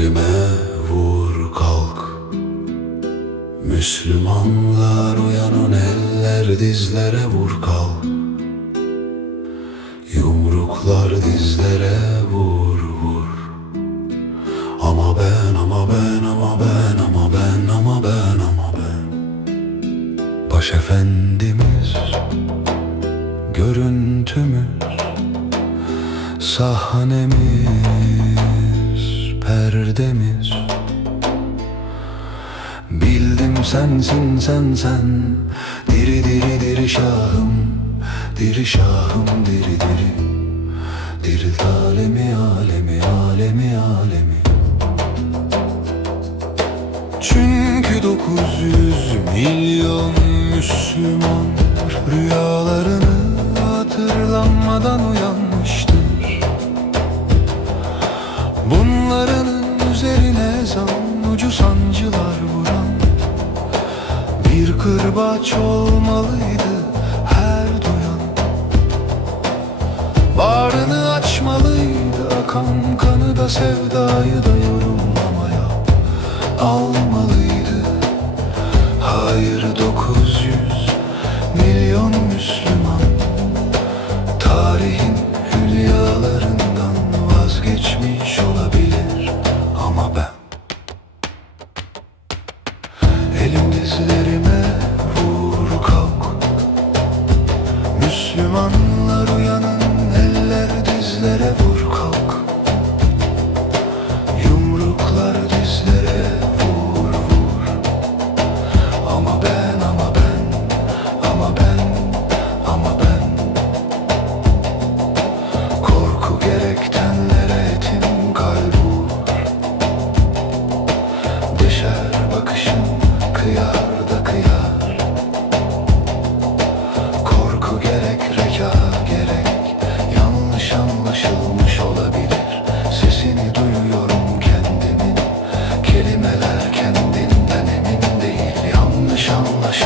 Üzerime vur kalk. Müslümanlar uyanın eller dizlere vur kalk. Yumruklar dizlere vur vur. Ama ben ama ben ama ben ama ben ama ben ama ben. Başefendimiz Görüntümüz Sahnemiz. Perdemiz Bildim sensin sen sen. Diri diri diri şahım. Diri şahım diri diri. Dirilt alemi alemi alemi alemi. Çünkü 900 milyon Müslüman Bunların üzerine zan ucu sancılar vuran Bir kırbaç olmalıydı her duyan. Bağrını açmalıydı akan kanı da sevdayı da yorumlamaya Almalıydı Müslümanlar Yanlış